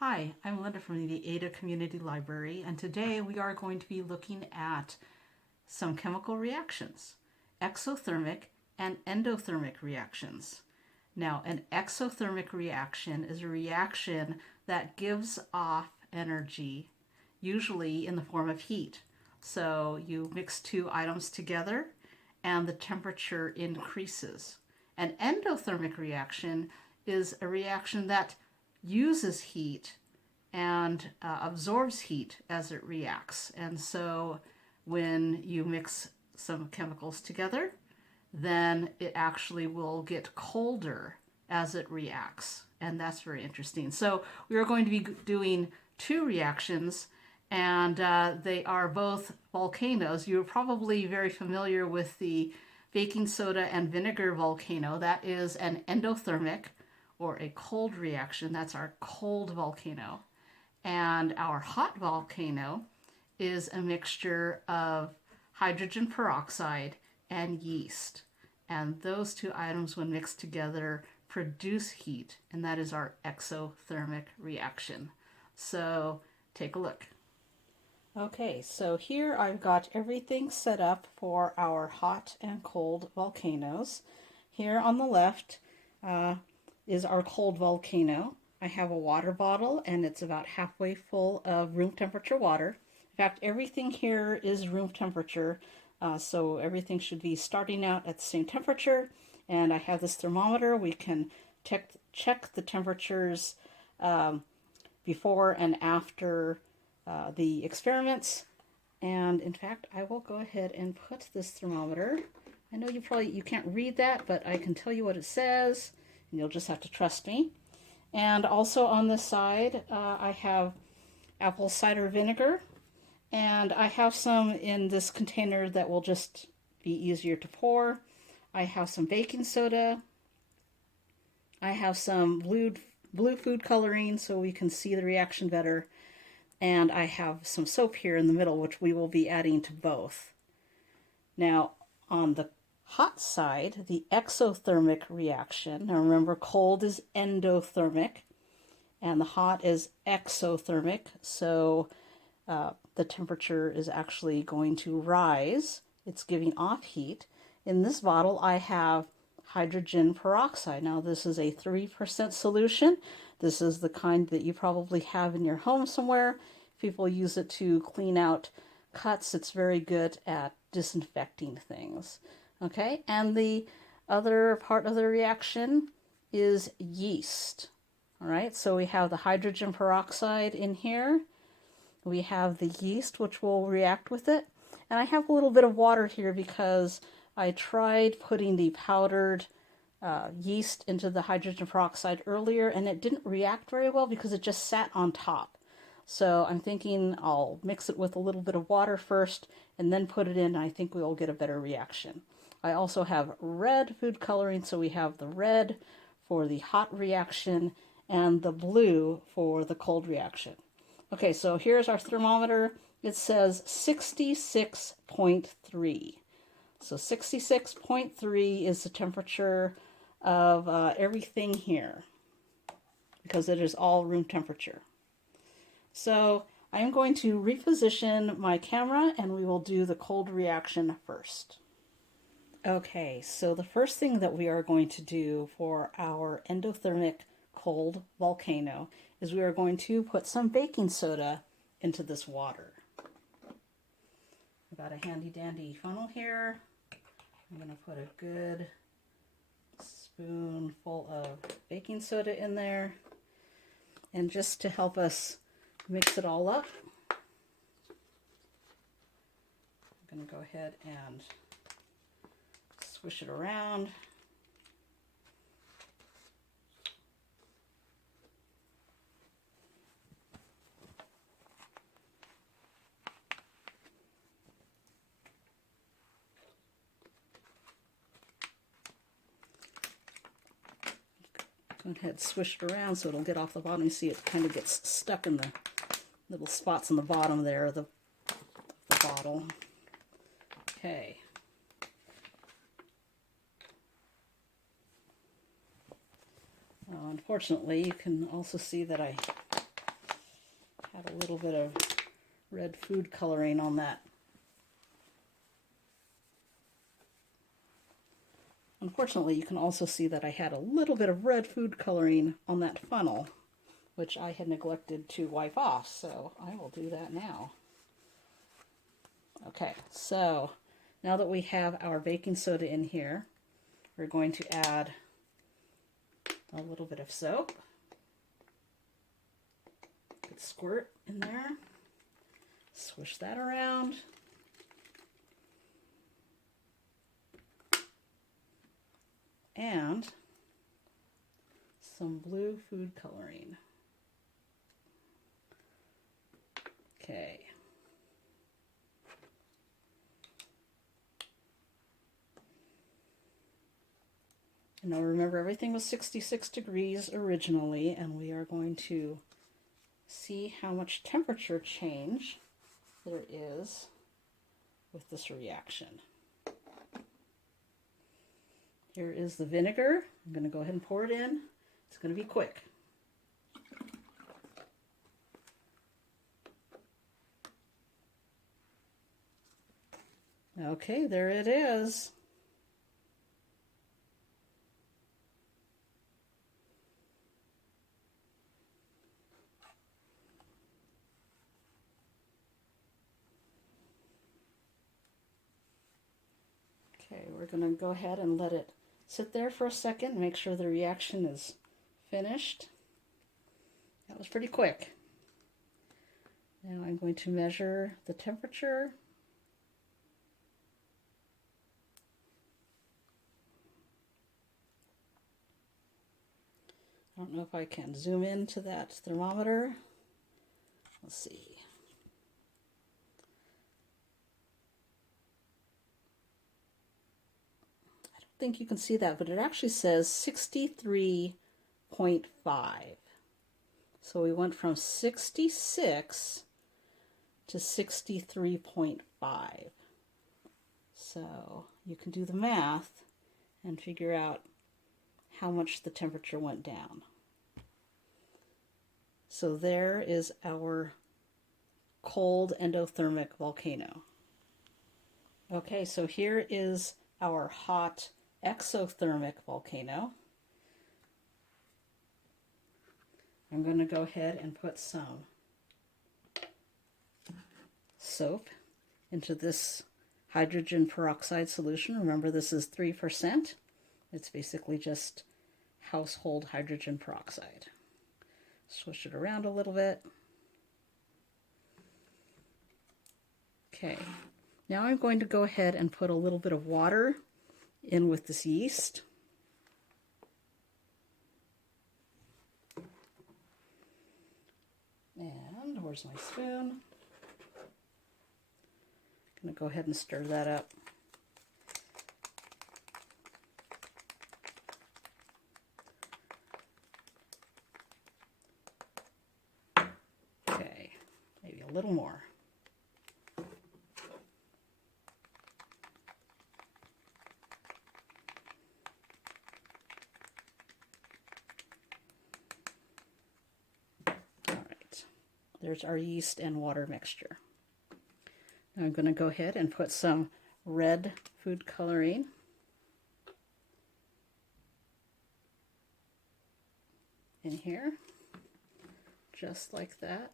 Hi, I'm Linda from the Ada Community Library, and today we are going to be looking at some chemical reactions, exothermic and endothermic reactions. Now, an exothermic reaction is a reaction that gives off energy, usually in the form of heat. So you mix two items together and the temperature increases. An endothermic reaction is a reaction that uses heat and absorbs heat as it reacts. And so when you mix some chemicals together, then it actually will get colder as it reacts. And that's very interesting. So we are going to be doing two reactions, and they are both volcanoes. You're probably very familiar with the baking soda and vinegar volcano. That is an endothermic or a cold reaction. That's our cold volcano. And our hot volcano is a mixture of hydrogen peroxide and yeast. And those two items, when mixed together, produce heat, and that is our exothermic reaction. So take a look. Okay, so here I've got everything set up for our hot and cold volcanoes. Here on the left is our cold volcano. I have a water bottle and it's about halfway full of room temperature water. In fact, everything here is room temperature, so everything should be starting out at the same temperature. And I have this thermometer. We can check the temperatures before and after the experiments. And in fact, I will go ahead and put this thermometer. I know you can't read that, but I can tell you what it says, and you'll just have to trust me. And also on this side, I have apple cider vinegar, and I have some in this container that will just be easier to pour. I have some baking soda. I have some blue food coloring so we can see the reaction better. And I have some soap here in the middle, which we will be adding to both. Now, on the hot side, the exothermic reaction. Now remember, cold is endothermic, and the hot is exothermic. So the temperature is actually going to rise. It's giving off heat. In this bottle, I have hydrogen peroxide. Now, this is a 3% solution. This is the kind that you probably have in your home somewhere. People use it to clean out cuts. It's very good at disinfecting things. Okay, and the other part of the reaction is yeast. All right, so we have the hydrogen peroxide in here. We have the yeast, which will react with it. And I have a little bit of water here because I tried putting the powdered yeast into the hydrogen peroxide earlier, and it didn't react very well because it just sat on top. So I'm thinking I'll mix it with a little bit of water first and then put it in, and I think we will get a better reaction. I also have red food coloring, so we have the red for the hot reaction and the blue for the cold reaction. Okay, so here's our thermometer. It says 66.3. So 66.3 is the temperature of everything here because it is all room temperature. So I'm going to reposition my camera and we will do the cold reaction first. Okay, so the first thing that we are going to do for our endothermic cold volcano is we are going to put some baking soda into this water. I've got a handy dandy funnel here. I'm going to put a good spoonful of baking soda in there. And just to help us mix it all up, I'm going to go ahead and swish it around. Go ahead, swish it around so it'll get off the bottom. You see it kind of gets stuck in the little spots on the bottom there of the bottle. Okay. Unfortunately, you can also see that I Had a little bit of red food coloring on that. Unfortunately, you can also see that I had a little bit of red food coloring on that funnel, which I had neglected to wipe off, so I will do that now. Okay, so now that we have our baking soda in here, we're going to add a little bit of soap. Good squirt in there. Swish that around. And some blue food coloring. Okay. And now remember, everything was 66 degrees originally, and we are going to see how much temperature change there is with this reaction. Here is the vinegar. I'm going to go ahead and pour it in. It's going to be quick. Okay, there it is. Okay, we're going to go ahead and let it sit there for a second, make sure the reaction is finished. That was pretty quick. Now I'm going to measure the temperature. I don't know if I can zoom into that thermometer. Let's see. I don't think you can see that, but it actually says 63.5. So we went from 66 to 63.5. So you can do the math and figure out how much the temperature went down. So there is our cold endothermic volcano. Okay, so here is our hot exothermic volcano. I'm going to go ahead and put some soap into this hydrogen peroxide solution. Remember, this is 3%. It's basically just household hydrogen peroxide. Swish it around a little bit. Okay, now I'm going to go ahead and put a little bit of water in with this yeast. And where's my spoon? I'm going to go ahead and stir that up. Okay, maybe a little more. There's our yeast and water mixture. Now I'm going to go ahead and put some red food coloring in here, just like that.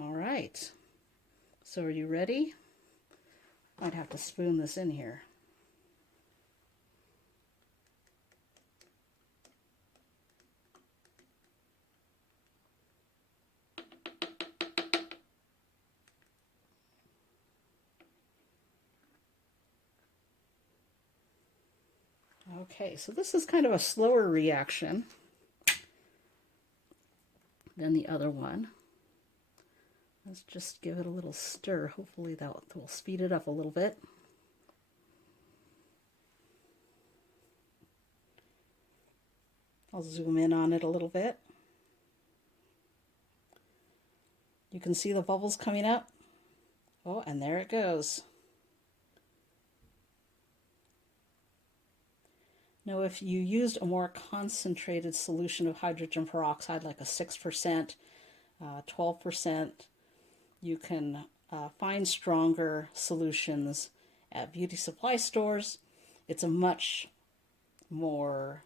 All right, so are you ready? I'd have to spoon this in here. Okay, so this is kind of a slower reaction than the other one. Let's just give it a little stir. Hopefully that will speed it up a little bit. I'll zoom in on it a little bit. You can see the bubbles coming up. Oh, and there it goes. Now, if you used a more concentrated solution of hydrogen peroxide, like a 6%, 12%, you can find stronger solutions at beauty supply stores. It's a much more,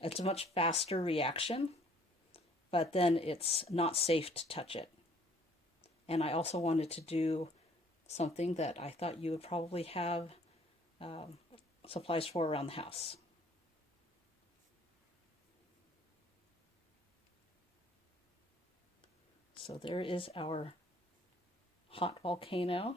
it's a much faster reaction, but then it's not safe to touch it. And I also wanted to do something that I thought you would probably have supplies for around the house. So there is our hot volcano.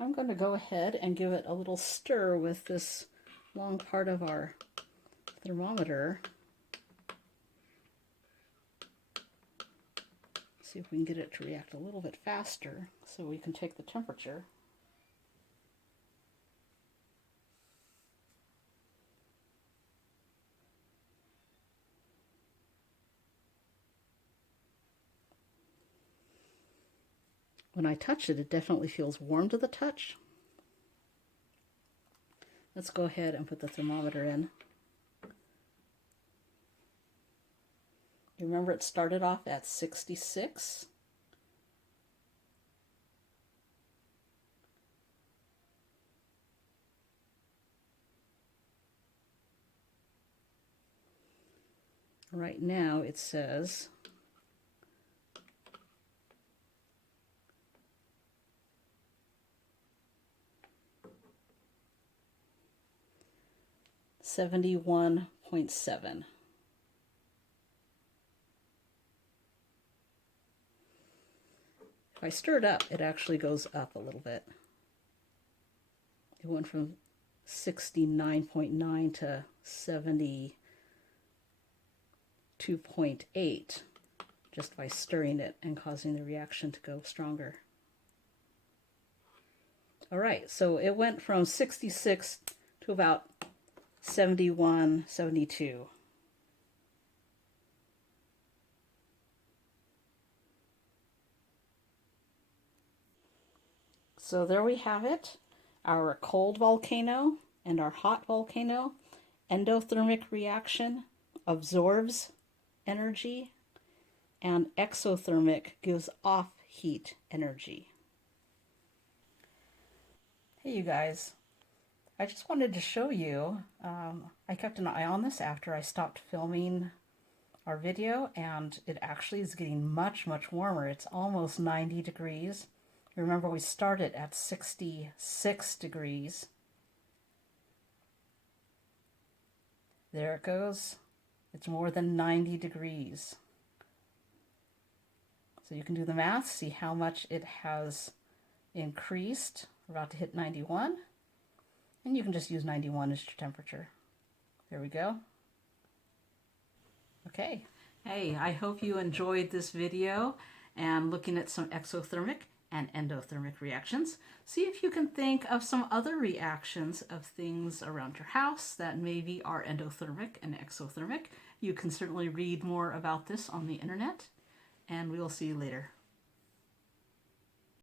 I'm going to go ahead and give it a little stir with this long part of our thermometer. See if we can get it to react a little bit faster so we can take the temperature. When I touch it, it definitely feels warm to the touch. Let's go ahead and put the thermometer in. You remember it started off at 66. Right now it says 71.7. If I stir it up, it actually goes up a little bit. It went from 69.9 to 72.8 just by stirring it and causing the reaction to go stronger. All right, so it went from 66 to about 71, 72. So there we have it, our cold volcano and our hot volcano. Endothermic reaction absorbs energy, and exothermic gives off heat energy. Hey you guys, I just wanted to show you, I kept an eye on this after I stopped filming our video, and it actually is getting much, much warmer. It's almost 90 degrees. Remember, we started at 66 degrees. There it goes. It's more than 90 degrees. So you can do the math, see how much it has increased. We're about to hit 91. And you can just use 91 as your temperature. There we go. Okay. Hey, I hope you enjoyed this video and looking at some exothermic and endothermic reactions. See if you can think of some other reactions of things around your house that maybe are endothermic and exothermic. You can certainly read more about this on the internet, and we'll see you later.